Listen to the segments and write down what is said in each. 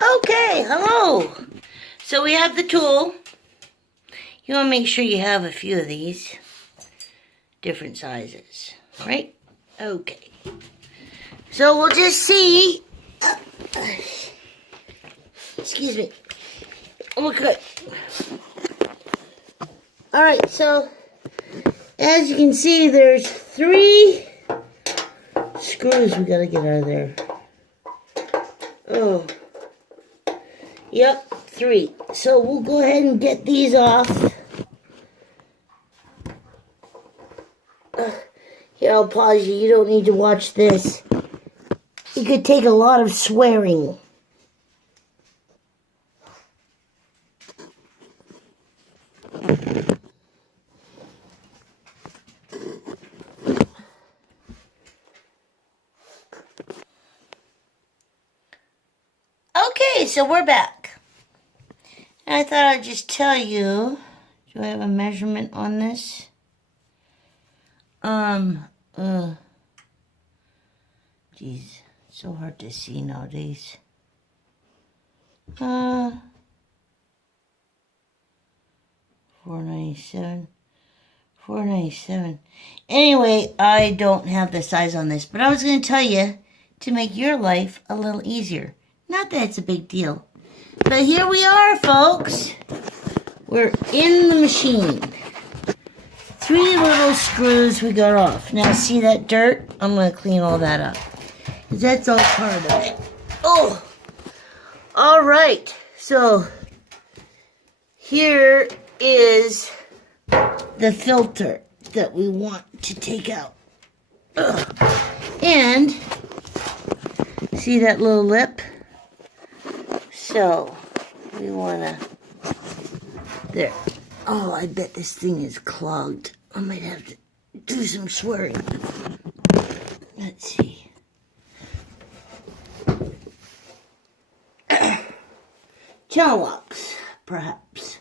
Okay, hello. So we have the tool. You want to make sure you have a few of these. Different sizes, right? Okay. So we'll just see. Excuse me. Okay. Alright, so as you can see, there's 3 screws we gotta get out of there. Oh. Yep, 3. So we'll go ahead and get these off. Here, I'll pause you. You don't need to watch this. It could take a lot of swearing. Okay, so we're back. I thought I'd just tell you. Do I have a measurement on this? Geez, so hard to see nowadays. 497. 497. Anyway, I don't have the size on this, but I was going to tell you to make your life a little easier. Not that it's a big deal. But here we are, folks. We're in the machine. 3 little screws we got off. Now, see that dirt? I'm going to clean all that up. Because that's all part of it. Oh! All right. So, here is the filter that we want to take out. Ugh. And, see that little lip? So, we want to, there. Oh, I bet this thing is clogged. I might have to do some swearing. Let's see. Channel locks, perhaps.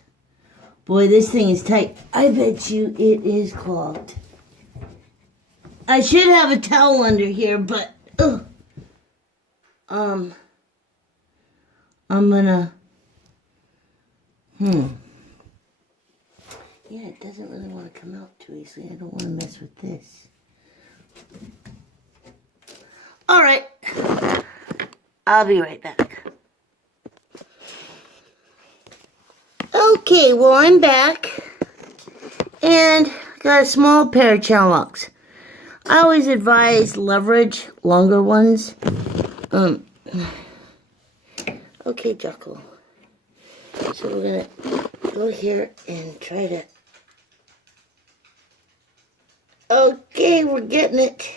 Boy, this thing is tight. I bet you it is clogged. I should have a towel under here, but I'm gonna yeah, it doesn't really want to come out too easily. I don't want to mess with this. All right, I'll be right back. Okay, well, I'm back, and got a small pair of channel locks. I always advise leverage, longer ones. Okay, Jocko. So we're gonna go here and try to. Okay, we're getting it.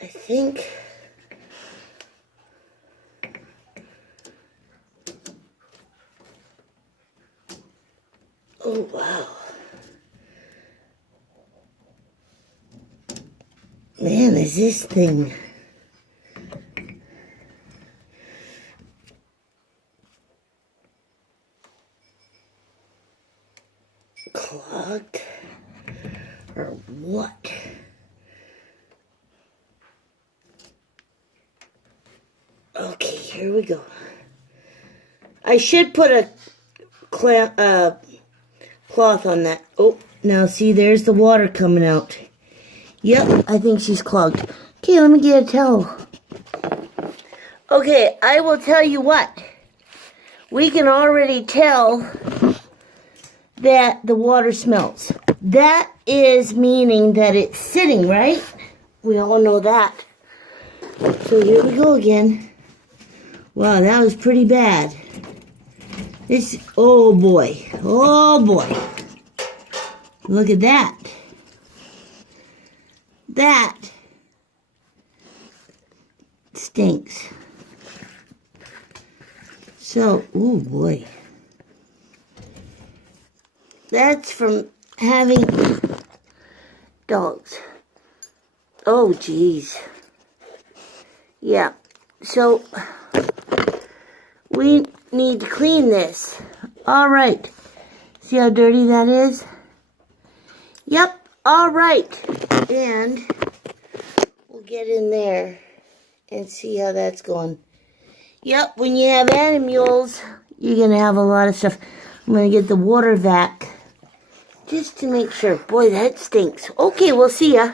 I think. Oh, wow. Man, is this thing clogged or what? Okay, here we go. I should put a cloth on that. Oh, now see, there's the water coming out. Yep, I think she's clogged. Okay, let me get a towel. Okay, I will tell you what. We can already tell that the water smells. That is meaning that it's sitting, right? We all know that. So here we go again. Wow, that was pretty bad. This, oh boy. Oh boy. Look at that. That stinks. So, oh boy. That's from having dogs. Oh, geez. Yeah. So, we need to clean this. All right. See how dirty that is? Yep. All right. And we'll get in there and see how that's going. Yep, when you have animals, you're going to have a lot of stuff. I'm going to get the water vac just to make sure. Boy, that stinks. Okay, we'll see ya.